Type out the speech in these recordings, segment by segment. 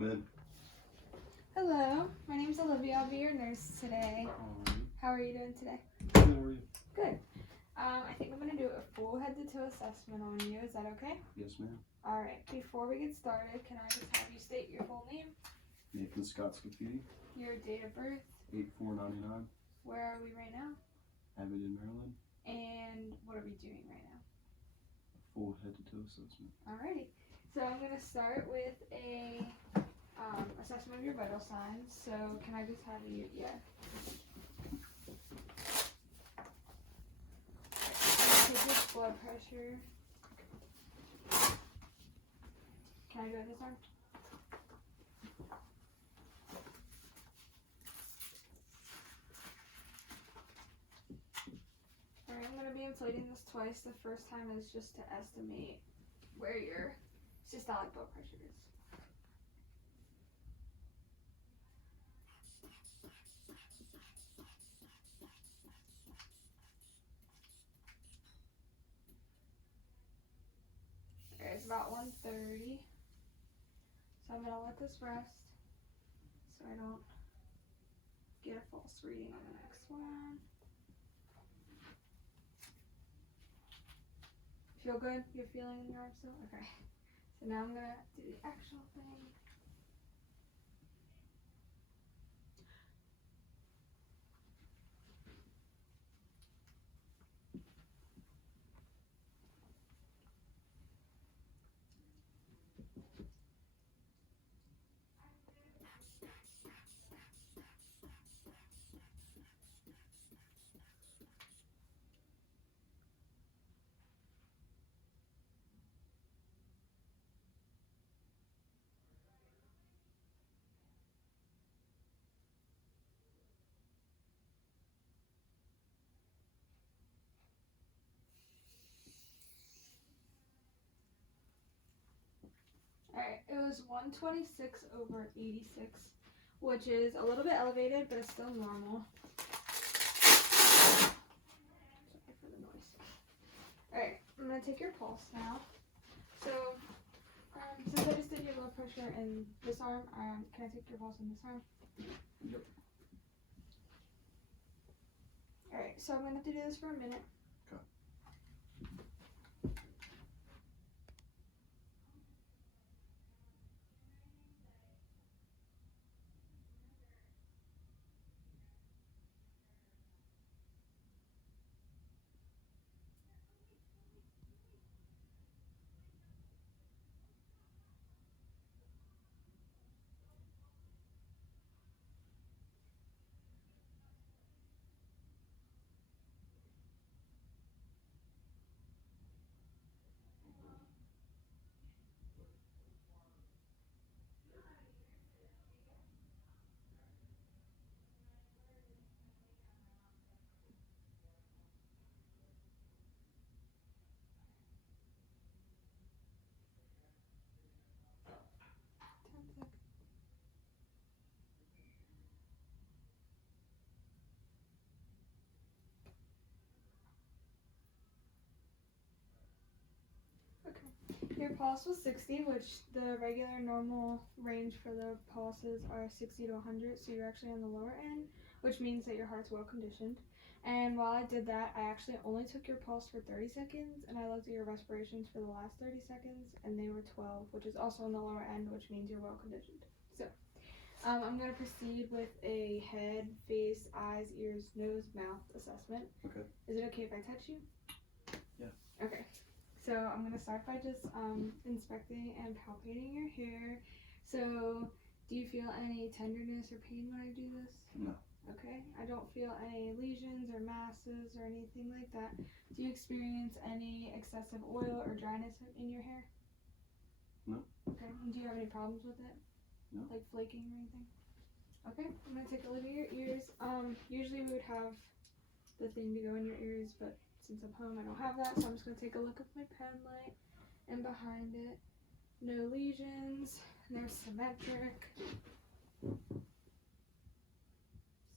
Come in. Hello, my name's Olivia. I'll be your nurse today. How are you doing today? Good, how are you? Good. I think I'm going to do a full head-to-toe assessment on you. Is that okay? Yes, ma'am. Alright, before we get started, can I just have you state your full name? Nathan Scott Scafidi, Your date of birth? 8499, Where are we right now? Abingdon, Maryland. And what are we doing right now? Full head-to-toe assessment. Alrighty. So I'm going to start with a assessment of your vital signs. So can I just have you, take your blood pressure. Can I do it this arm? Alright, I'm going to be inflating this twice. The first time is just to estimate where your systolic blood pressure is. Alright, it's about 130. So I'm going to let this rest so I don't get a false reading on the next one. Feel good? You're feeling in your arm still? Okay. So now I'm going to do the actual thing. Alright, it was 126 over 86, which is a little bit elevated, but it's still normal. Sorry for the noise. Alright, I'm going to take your pulse now. So, since I just did your blood pressure in this arm, can I take your pulse in this arm? Yep. Alright, so I'm going to have to do this for a minute. Okay. Your pulse was 60, which the regular normal range for the pulses are 60 to 100, so you're actually on the lower end, which means that your heart's well conditioned. And while I did that, I actually only took your pulse for 30 seconds, and I looked at your respirations for the last 30 seconds, and they were 12, which is also on the lower end, which means you're well conditioned. So, I'm going to proceed with a head, face, eyes, ears, nose, mouth assessment. Okay. Is it okay if I touch you? Yeah. Okay. So I'm going to start by just inspecting and palpating your hair. So do you feel any tenderness or pain when I do this? No. Okay. I don't feel any lesions or masses or anything like that. Do you experience any excessive oil or dryness in your hair? No. Okay. And do you have any problems with it? No. Like flaking or anything? Okay. I'm going to take a look at your ears. Usually we would have the thing to go in your ears, but since I'm home, I don't have that, so I'm just going to take a look at my pen light and behind it. No lesions, they're symmetric.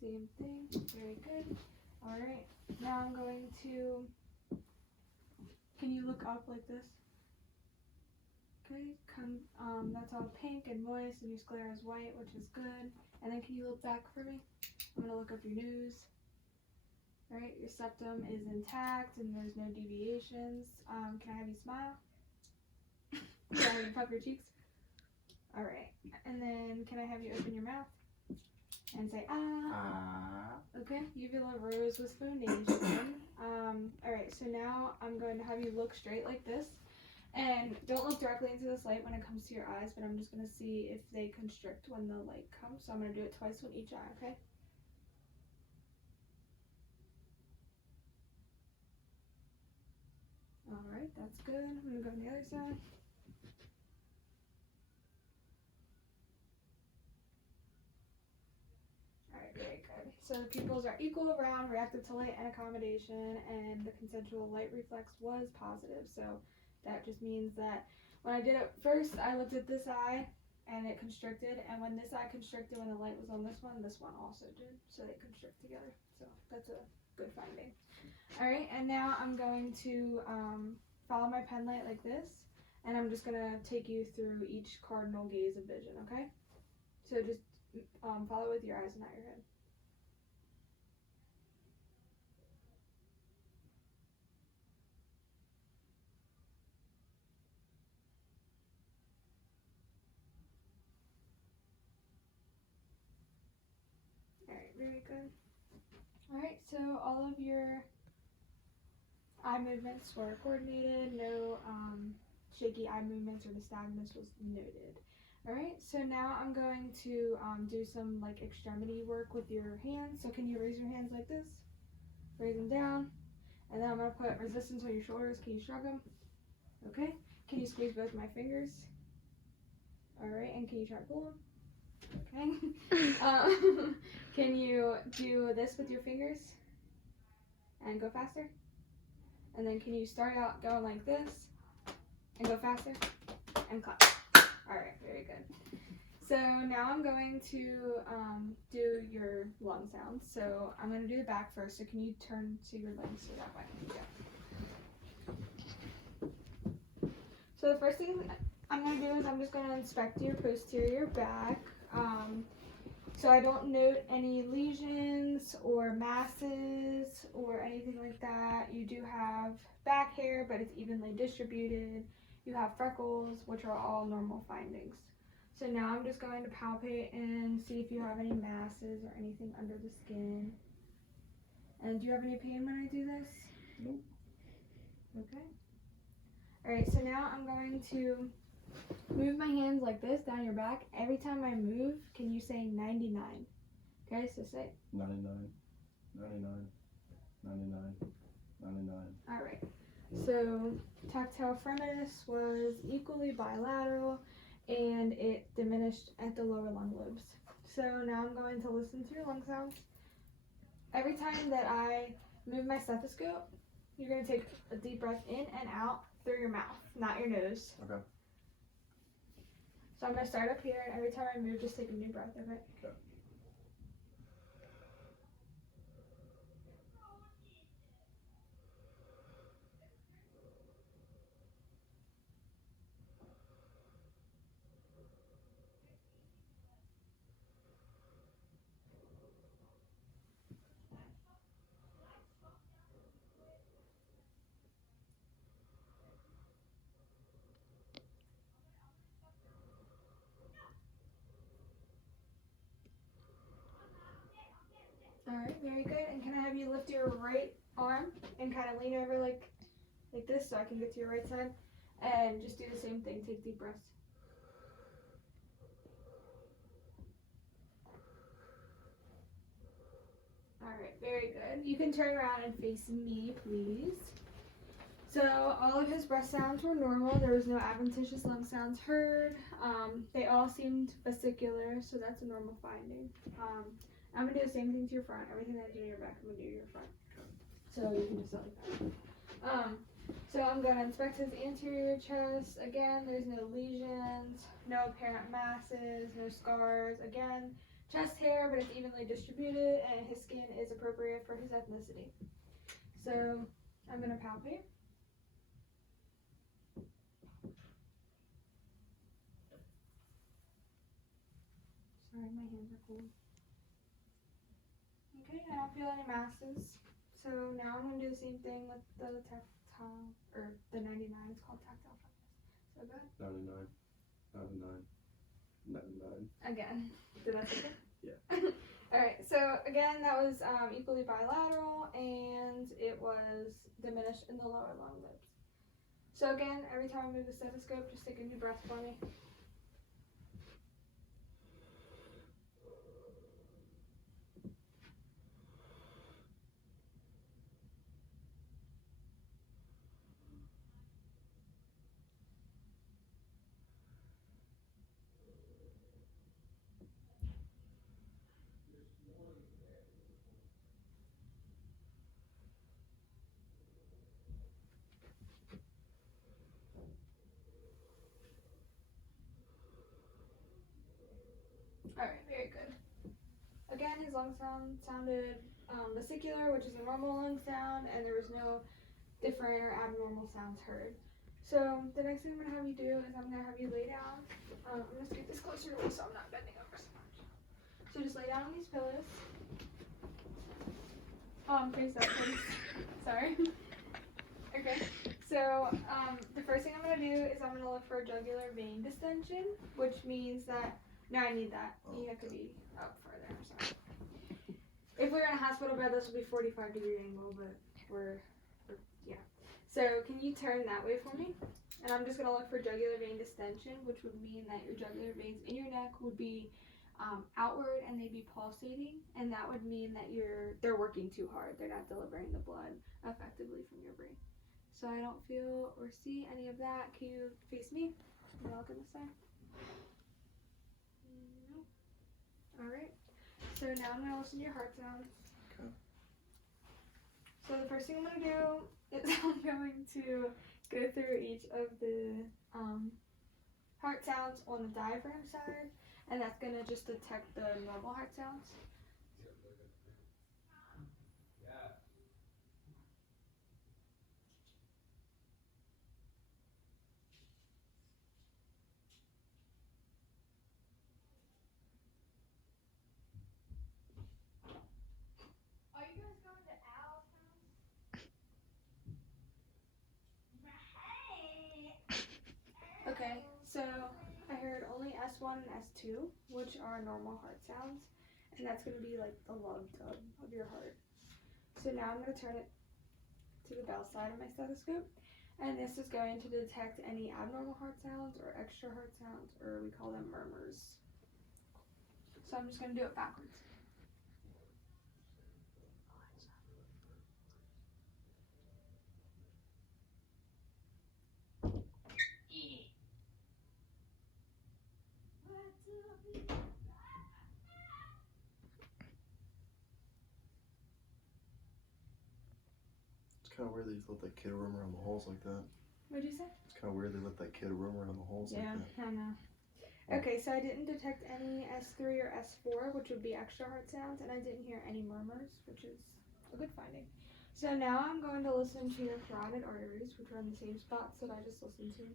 Same thing, very good. Alright, now I'm going to, can you look up like this? Okay, that's all pink and moist, and your sclera is white, which is good. And then can you look back for me? I'm gonna look up your nose. All right, your septum is intact and there's no deviations. Can I have you smile? Can I have you puff your cheeks? All right, and then can I have you open your mouth and say ah? Okay, uvula rose with foundation. All right, so now I'm going to have you look straight like this. And don't look directly into this light when it comes to your eyes, but I'm just going to see if they constrict when the light comes. So I'm going to do it twice with each eye, okay? Alright, that's good. I'm going to go on the other side. Alright, very good. So the pupils are equal, round, reactive to light and accommodation, and the consensual light reflex was positive. So that just means that when I did it first, I looked at this eye and it constricted, and when this eye constricted when the light was on this one also did. So they constrict together. So that's a good finding. Alright, and now I'm going to follow my pen light like this, and I'm just going to take you through each cardinal gaze of vision, okay? So just follow with your eyes and not your head. Alright, very good. Alright, so all of your eye movements were coordinated, no shaky eye movements or nystagmus was noted. Alright, so now I'm going to do some like extremity work with your hands. So can you raise your hands like this? Raise them down. And then I'm going to put resistance on your shoulders. Can you shrug them? Okay. Can you squeeze both my fingers? Alright, and can you try to pull them? Okay. Can you do this with your fingers? And go faster? And then can you start out going like this? And go faster? And clap. Alright, very good. So now I'm going to do your lung sounds. So I'm going to do the back first. So can you turn to your legs so that way? Yeah. So the first thing I'm going to do is I'm just going to inspect your posterior back. So I don't note any lesions or masses or anything like that. You do have back hair, but it's evenly distributed. You have freckles, which are all normal findings. So now I'm just going to palpate and see if you have any masses or anything under the skin. And do you have any pain when I do this? Nope. Okay. Alright, so now I'm going to move my hands like this down your back. Every time I move, can you say 99? Okay, so say 99, 99, 99, 99. Alright, so tactile fremitus was equally bilateral and it diminished at the lower lung lobes. So now I'm going to listen to your lung sounds. Every time that I move my stethoscope, you're going to take a deep breath in and out through your mouth, not your nose. Okay. So I'm going to start up here, and every time I move, just take a new breath, okay? Okay. Alright, very good. And can I have you lift your right arm and kind of lean over like this so I can get to your right side? And just do the same thing. Take deep breaths. Alright, very good. You can turn around and face me, please. So all of his breath sounds were normal. There was no adventitious lung sounds heard. They all seemed vesicular, so that's a normal finding. I'm going to do the same thing to your front. Everything that I do to your back, I'm going to do to your front. So you can just like that. So I'm going to inspect his anterior chest. Again, there's no lesions, no apparent masses, no scars. Again, chest hair, but it's evenly distributed, and his skin is appropriate for his ethnicity. So I'm going to palpate. Sorry, my hands are cold. Okay, I don't feel any masses. So now I'm going to do the same thing with the tactile, or the 99, it's called tactile firmness. So go ahead. 99, 99, 99. Again. Did I say it? Yeah. Alright, so again, that was equally bilateral, and it was diminished in the lower lung lobes. So again, every time I move the stethoscope, just take a deep breath for me. Alright, very good. Again, his lung sound sounded vesicular, which is a normal lung sound, and there was no different or abnormal sounds heard. So the next thing I'm going to have you do is I'm going to have you lay down. I'm going to scoot this closer to me so I'm not bending over so much. So just lay down on these pillows. Face up, please. Sorry. Okay. So the first thing I'm going to do is I'm going to look for a jugular vein distension, which means that, no, I need that. You have to be up further. Sorry. If we were in a hospital bed, this would be 45-degree angle, but yeah. So can you turn that way for me? And I'm just going to look for jugular vein distension, which would mean that your jugular veins in your neck would be outward and they'd be pulsating, and that would mean that they're working too hard. They're not delivering the blood effectively from your brain. So I don't feel or see any of that. Can you face me? Am I looking this side? Nope. Alright. So now I'm going to listen to your heart sounds. Okay. So the first thing I'm going to do is I'm going to go through each of the heart sounds on the diaphragm side, and that's going to just detect the normal heart sounds. Are you guys going to Al's house? Okay, so I heard only S1 and S2, which are normal heart sounds, and that's going to be like the love tub of your heart. So now I'm going to turn it to the bell side of my stethoscope, and this is going to detect any abnormal heart sounds or extra heart sounds, or we call them murmurs. So I'm just going to do it backwards. It's kind of weird that you let that kid roam around the halls like that. What'd you say? It's kind of weird they let that kid roam around the halls like that. Yeah, I know. Okay, so I didn't detect any S3 or S4, which would be extra heart sounds, and I didn't hear any murmurs, which is a good finding. So now I'm going to listen to your carotid arteries, which are in the same spots that I just listened to.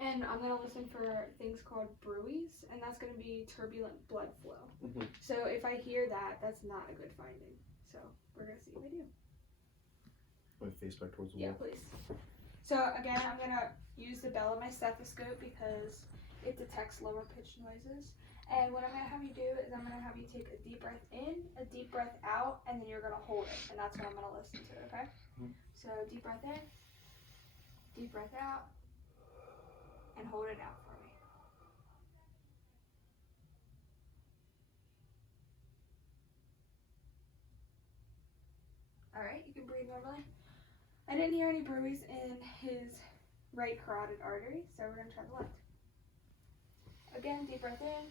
And I'm going to listen for things called bruits, and that's going to be turbulent blood flow. Mm-hmm. So if I hear that, that's not a good finding. So we're going to see if I do. My face back towards the Yeah, wall. please. So again, I'm going to use the bell of my stethoscope because it detects lower pitched noises. And what I'm going to have you do is I'm going to have you take a deep breath in, a deep breath out, and then you're going to hold it. And that's what I'm going to listen to, okay? Mm-hmm. So deep breath in, deep breath out, and hold it out for me. Alright, you can breathe normally. I didn't hear any bruits in his right carotid artery, so we're going to try the left. Again, deep breath in,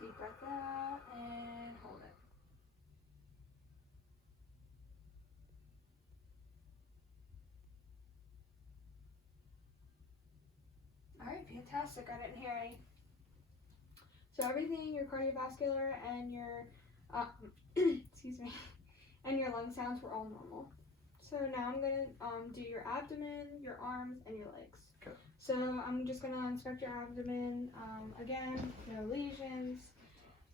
deep breath out, and hold it. Alright, fantastic. I didn't hear any. So everything, your cardiovascular and your, excuse me, and your lung sounds were all normal. So now I'm gonna do your abdomen, your arms, and your legs. Okay. So I'm just gonna inspect your abdomen. Again, no lesions,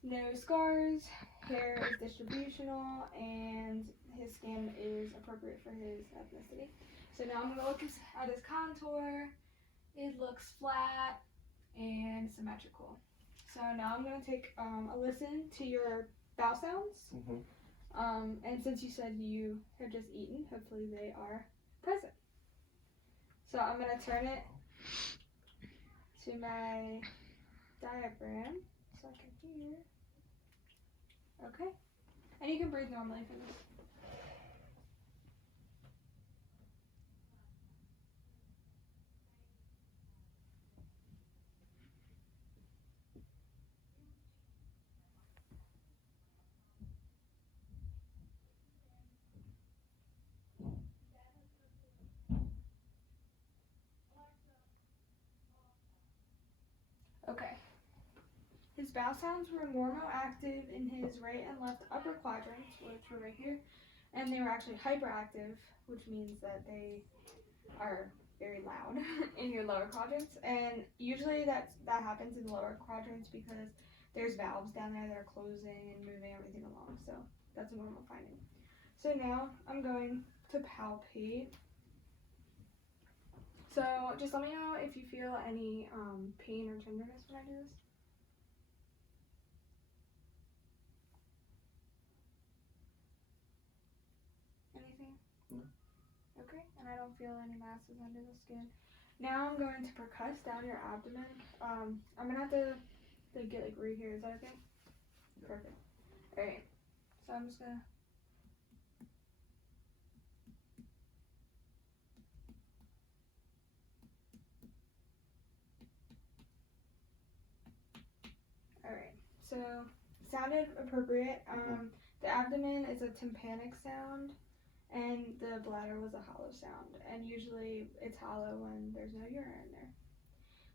no scars, hair is distributional, and his skin is appropriate for his ethnicity. So now I'm gonna look at his contour. It looks flat and symmetrical. So now I'm gonna take a listen to your bowel sounds. And since you said you had just eaten, hopefully they are present. So I'm gonna turn it to my diaphragm so I can hear. Okay. And you can breathe normally for this. Okay. His bowel sounds were normoactive in his right and left upper quadrants, which were right here, and they were actually hyperactive, which means that they are very loud in your lower quadrants. And usually that happens in the lower quadrants because there's valves down there that are closing and moving everything along. So that's a normal finding. So now I'm going to palpate. So just let me know if you feel any pain or tenderness when I do this. Anything? No. Okay, and I don't feel any masses under the skin. Now I'm going to percuss down your abdomen. I'm gonna have to get like right here. Is that okay? Yeah. Perfect. All right. So I'm just gonna. All right. So sounded appropriate. The abdomen is a tympanic sound, and the bladder was a hollow sound. And usually it's hollow when there's no urine in there.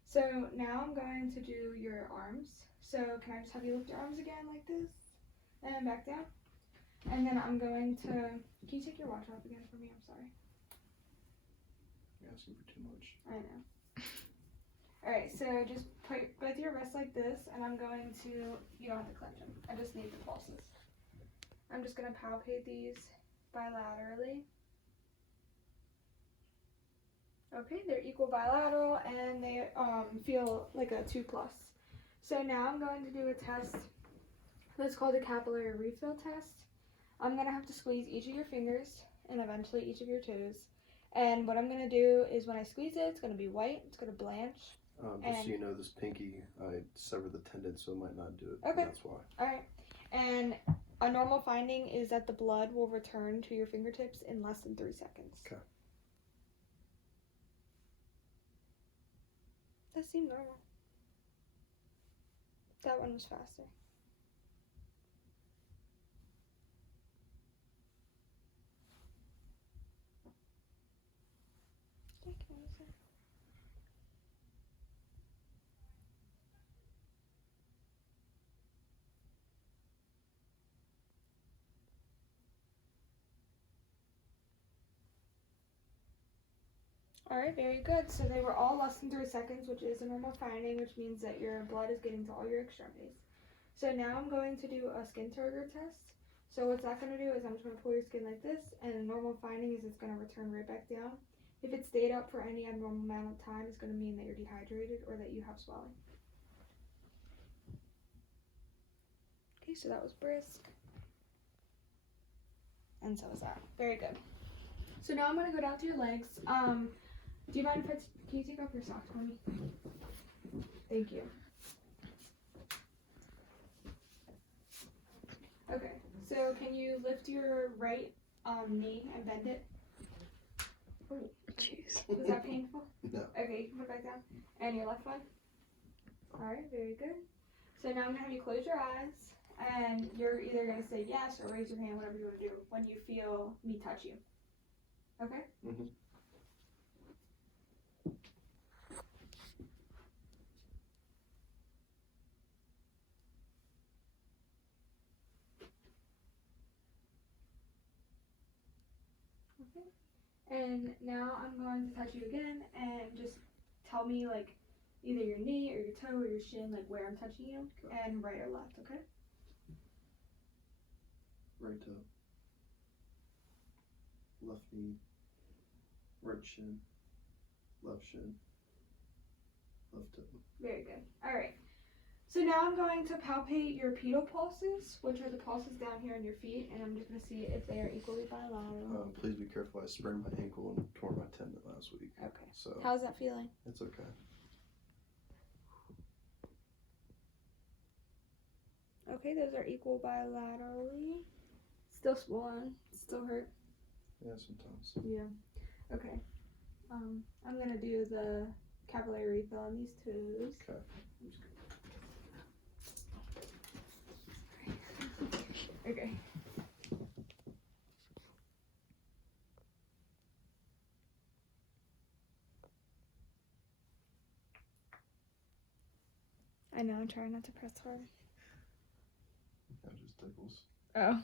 So now I'm going to do your arms. So can I just have you lift your arms again like this? And back down. And then I'm going to, can you take your watch off again for me? I'm sorry. You're asking for too much. I know. Alright, so just put both your wrists like this, and I'm going to, you don't have to clench them. I just need the pulses. I'm just going to palpate these bilaterally. Okay, they're equal bilateral, and they feel like a 2+. So now I'm going to do a test that's called a capillary refill test. I'm going to have to squeeze each of your fingers and eventually each of your toes. And what I'm going to do is when I squeeze it, it's going to be white, it's going to blanch. Just so you know, this pinky, I severed the tendon, so it might not do it. Okay. That's why. Alright. And a normal finding is that the blood will return to your fingertips in less than 3 seconds. Okay. That seemed normal. That one was faster. Alright, very good. So they were all less than 3 seconds, which is a normal finding, which means that your blood is getting to all your extremities. So now I'm going to do a skin turgor test. So what's that going to do is I'm just going to pull your skin like this, and a normal finding is it's going to return right back down. If it stayed up for any abnormal amount of time, it's going to mean that you're dehydrated or that you have swelling. Okay, so that was brisk. And so is that. Very good. So now I'm going to go down to your legs. Do you mind if can you take off your socks for me? Thank you. Okay, so can you lift your right knee and bend it? Oh, jeez. Was that painful? No. Okay, you can put it back down. And your left one? Alright, very good. So now I'm going to have you close your eyes, and you're either going to say yes or raise your hand, whatever you want to do, when you feel me touch you. Okay? Mm-hmm. And now I'm going to touch you again and just tell me like either your knee or your toe or your shin, like where I'm touching you, Okay. and right or left, okay? Right toe. Left knee. Right shin. Left shin. Left toe. Very good. Alright. So now I'm going to palpate your pedal pulses, which are the pulses down here on your feet, and I'm just going to see if they are equally bilateral. Please be careful. I sprained my ankle and tore my tendon last week. Okay. So How's that feeling? it's okay. Okay, those are equal bilaterally. Still swollen. Still hurt. Yeah, sometimes. Yeah. Okay. I'm gonna do the capillary refill on these toes. Okay. Okay. I know, I'm trying not to press hard. That just tickles. Oh.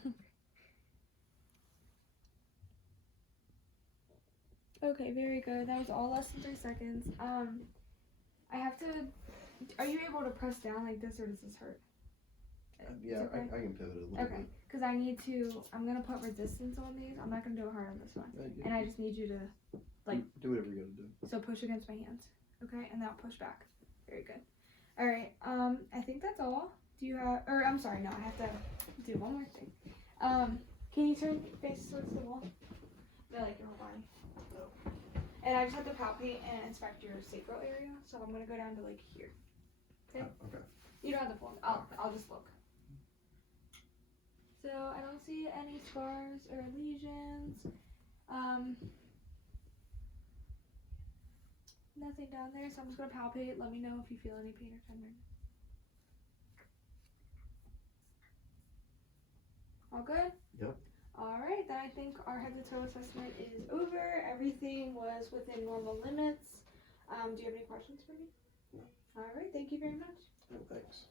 Okay, very good. That was all less than 3 seconds. I have to. Are you able to press down like this, or does this hurt? Yeah, okay? I can pivot a little Okay, bit. because I need to. I'm gonna put resistance on these. I'm not gonna do it hard on this one, Yeah, and I just need you to. like- do whatever you gotta do. So push against my hands, okay, and then I'll push back. Very good. All right. I think that's all. Do you have? Or I'm sorry. No, I have to do one more thing. Can you turn your face towards the wall? No, like your whole body. And I just have to palpate and inspect your sacral area, so I'm gonna go down to like here. Okay. Okay. You don't have to pull. I'll just look. So I don't see any scars or lesions. Nothing down there, so I'm just gonna palpate. Let me know if you feel any pain or tenderness. All good? Yep. Alright, then I think our head to toe assessment is over. Everything was within normal limits. Do you have any questions for me? No. Alright, thank you very much. No, thanks.